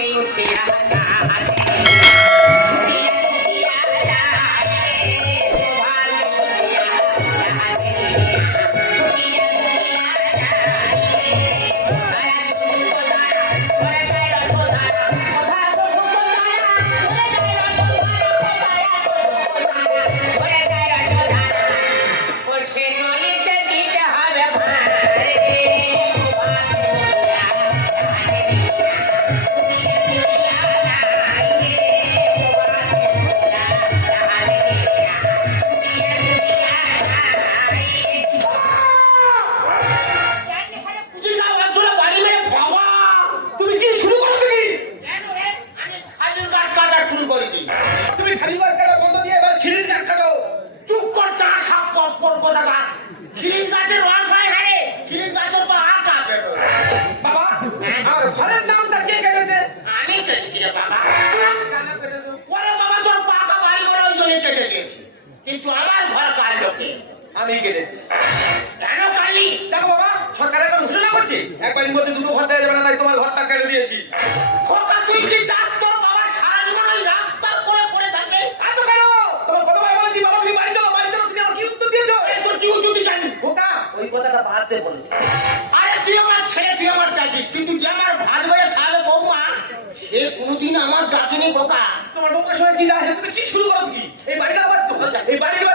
quem terá আমি কেটেছি কালি? দেখো বাবা সরকার এখন ঘোষণা করছে। দুটো ঘর দেওয়া যাবে না তোমার ঘরটা কেটে দিয়েছি। আমার কি উত্তর আরে আমার আমার সে আমার তোমার বোকার সঙ্গে কি যায়? তুমি কি শুরু করছি এই বাড়িটা এই বাড়িটা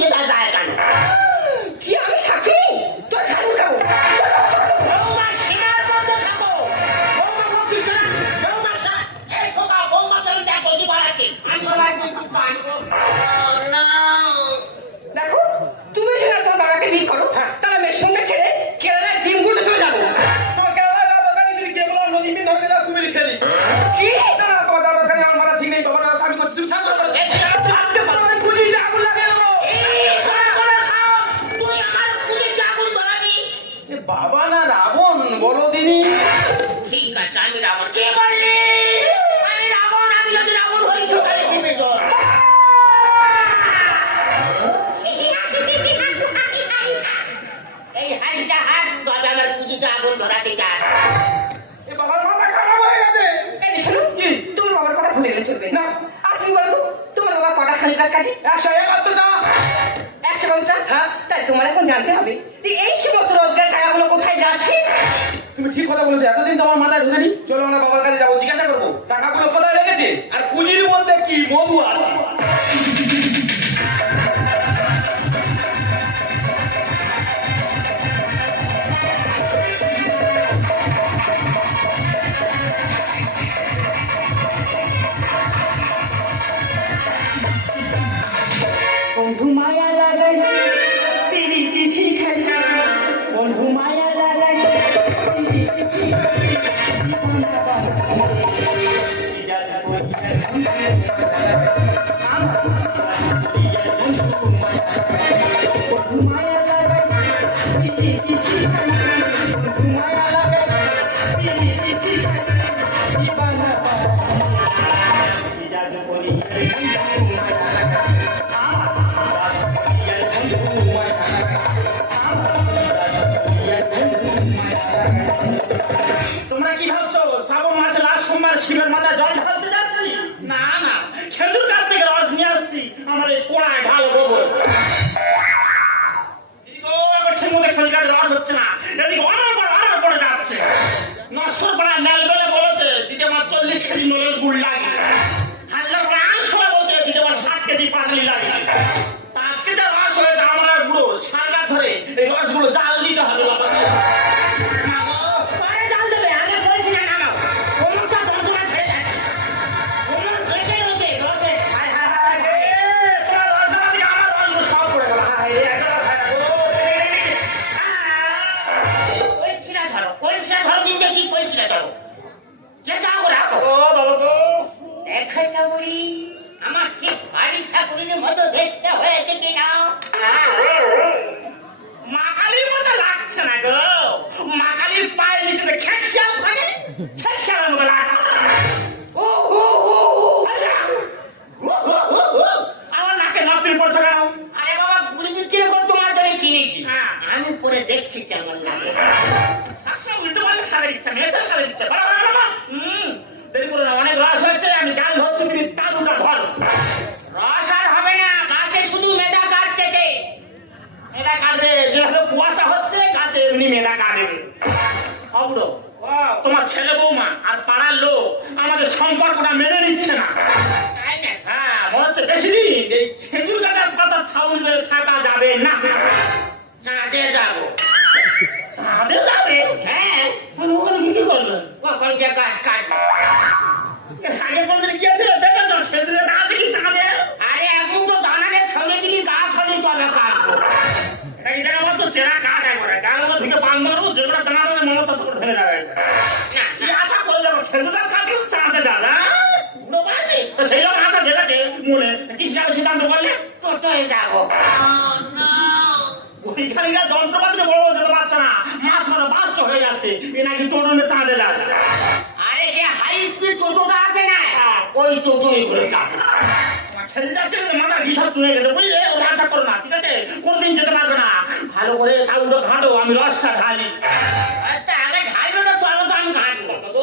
Dia tak. বাবা কটা খালি গাছ কাটে? একশো একশো কতটা হ্যাঁ। তাই তোমার এখন জানতে হবে যে এই সমস্ত রোজগার টাকাগুলো কোথায় যাচ্ছে? তুমি ঠিক কথা বলেছ এতদিন তোমার মাথায় ঢুকেনি চলো আমরা বাবার কাছে যাব জিজ্ঞাসা করব টাকাগুলো কোথায় রেখেছে? আর কুলির মধ্যে কি মধু আছে? শিবের মাথায় জল ঢালতে যাচ্ছি? না না, খেজুর গাছ থেকে রস নিয়ে আসছি। আমার এই কোড়ায় ঢাল গোবর। রস হচ্ছে না। এদিকে অনেক বড় অনেক পড়ে যাচ্ছে নশো পড়া নেলবেলে বলতে দিদি আমার চল্লিশ কেজি নলের গুড় লাগে। বিষয়টা বলি আমার ঠিক বাড়ির ঠাকুরের মতো দেখতে হয়েছে কিনা? মা কালীর মতো লাগছে না গো। মা কালীর পায়ের নিচে খেকশাল থাকে খেকশালের মতো লাগছে ও হো হো আমার নাকে নতুন পড়ছে কেন? আরে বাবা গুলি বিক্রি করে তোমার জন্য কিনেছি হ্যাঁ। আমি পরে দেখছি কেমন লাগে। সবসময় উল্টো পাল্টা সারা দিচ্ছে মেয়েদের সারা দিচ্ছে গাছে এমনি না অবুড়ো তোমার ছেলে বৌমা করলে টোটোয় যাব ওইখানে যন্ত্রপাতি বড় যেতে পারছে না মাথাটা বাস্ত হয়ে যাচ্ছে। এ নাকি তরুণে চাঁদে যাবে আরে হাই স্পিড টোটোটা আছে না। ওই টোটোই করে যাব মাথা হিসাব শুনে গেছে। বুঝলে ওর আশা করো না ঠিক আছে? কোনদিন যেতে পারবে না। ভালো করে কাউকে ঘাঁটো আমি রসটা ঢালি আচ্ছা আগে ঢাইলো না তবে তো আমি ঘাটবো ও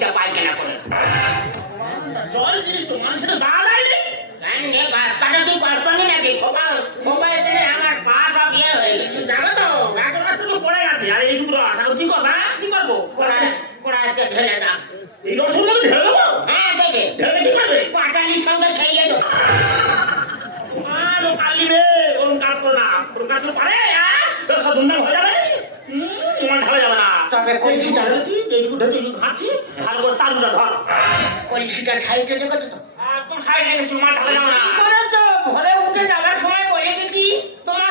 যার পায়খানা করে। জল জিনিস তো মানুষের গা কেন তুই পারপানি নাকি? আমার পা সব ইয়ে হয়ে গেছে। জানো তো গাছের গাছ পড়ে গেছে আর এই দুটো আর কি করব? হ্যাঁ? কি করব? কোড়ায় ঢেলে দাও। এই রসুন ঢেলে হ্যাঁ দেবে। ঢেলে কি করবে? পাটালির সঙ্গে খেয়ে গেল। কালি রে ওরকম কাজ করে না। ওরকম কাজ পারে ব্যবসা ধুমধাম যাবে? তোমার ঢালা যাবে না। তবে কলসিটা ঢেলেছি এইটুকু ঢেলে এইটুকু ঘাঁটছি তালুটা ধর। কলসিটা খাইতে দেবে তো একদম সাইড রেখেছি তোমার ঢালা যাবে না। কি তো? ঘরে উঠে যাওয়ার সময় বলে তোমার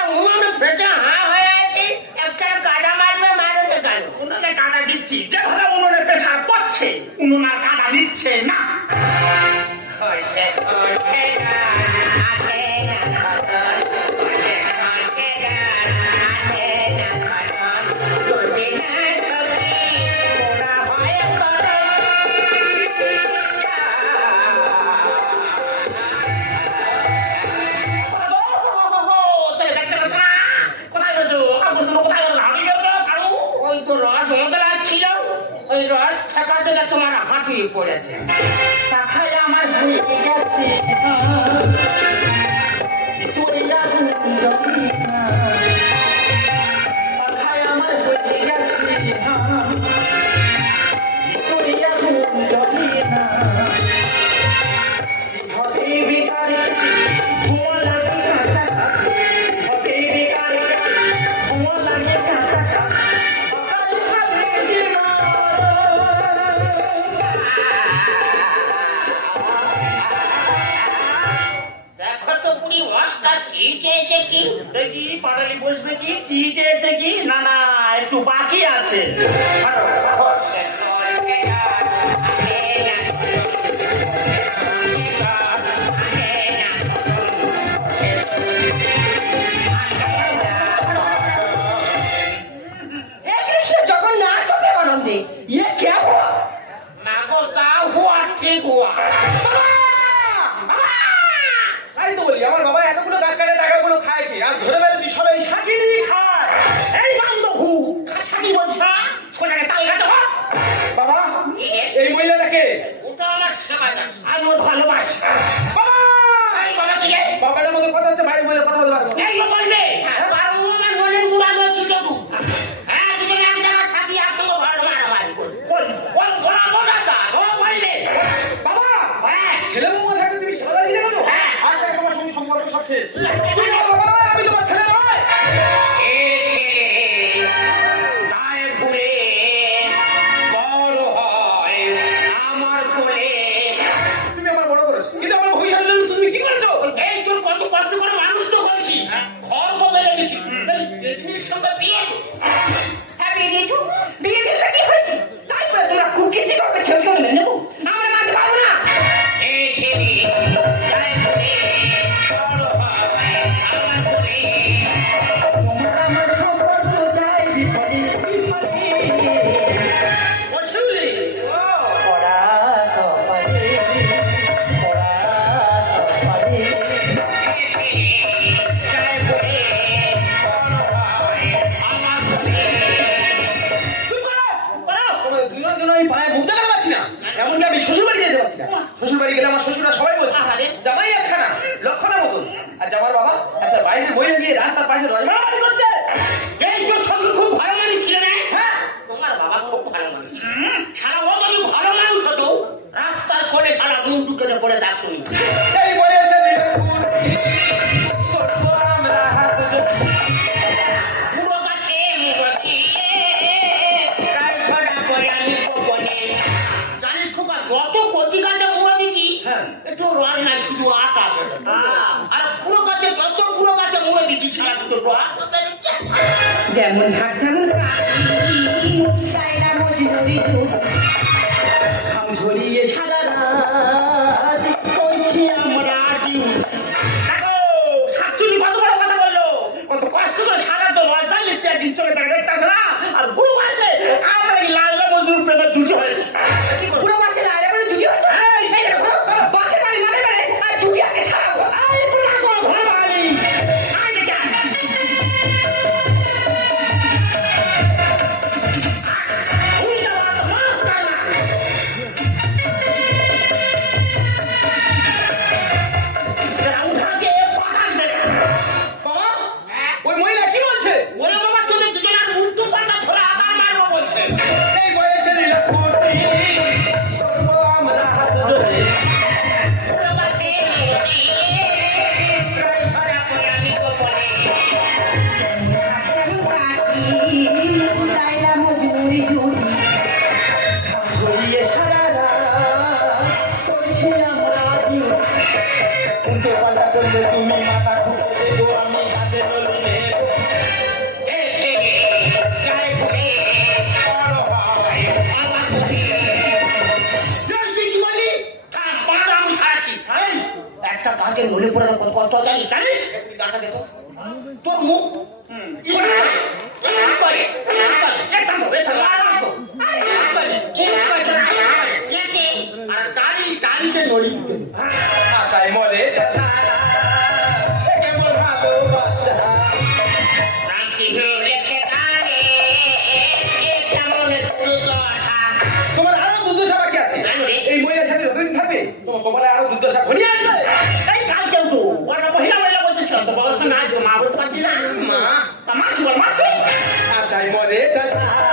হা হয়ে আছে। একটা মারবে মারবে উনুনে কাটা দিচ্ছি উনুনে আর দিচ্ছে না। হয়েছে হয়েছে পড়েছে। দেখা আমার হয়ে গেছে। চিকেছে কি? দেখি পাটালি বলছ নাকি চিটে কি? না না একটু বাকি আছে। ইয়ে হুয়া? মাগো তা হুয়া ঠিক হুয়া। তাই তো বলি আমার বাবা এতগুলো শাকি বলছা? কোথায় তাল গাছ বাবা এই মহিলাটাকে? ওটা আমার সেবাদার আমি আমার ভালোবাসা। বাবা বাবা কি রে? মতো কথা হচ্ছে ভাই বলে কথা বলতে পারব এই বলবে। tirar essa parte de nós. Mas and Yeah.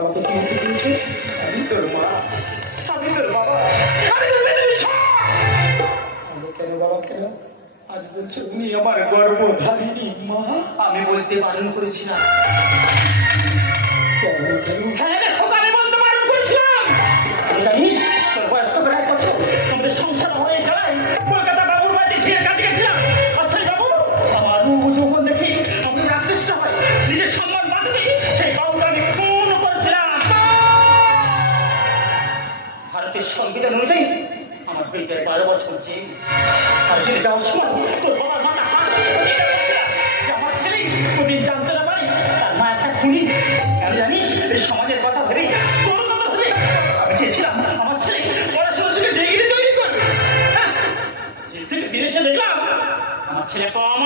আমাকে কিনতে দিয়েছে? আমি তোর মা। আমি তোর বাবা। কেন বাবা কেন? আজ বলছো উনি আমার আমি বলতে পালন করেছিলাম। কেন হ্যাঁ, বিকেল বারো বছর জিল আর যদি যাও শোন তোর বাবার মাথা তুমি জানতে না পারি তার মা একটা খুনি আমি জানিস সমাজের কথা ভেবে আমি চেয়েছিলাম আমার ছেলে পড়াশোনা শিখে দেখলাম আমার ছেলে কম।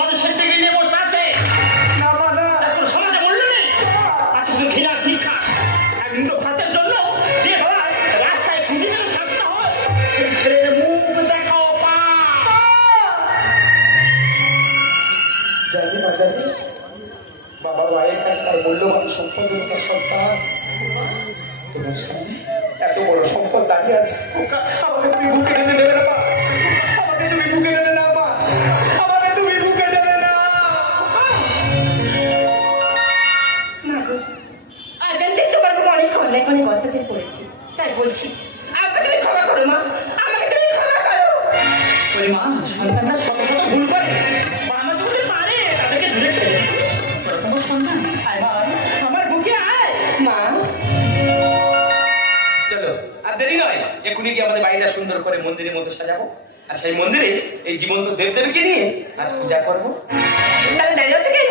এত বড় সম্পদ দাঁড়িয়ে আছে। আমাকে সুন্দর করে মন্দিরের মধ্যে সাজাবো। আর সেই মন্দিরে এই জীবন্ত দেবদেবীকে নিয়ে আজ পূজা করব। থেকে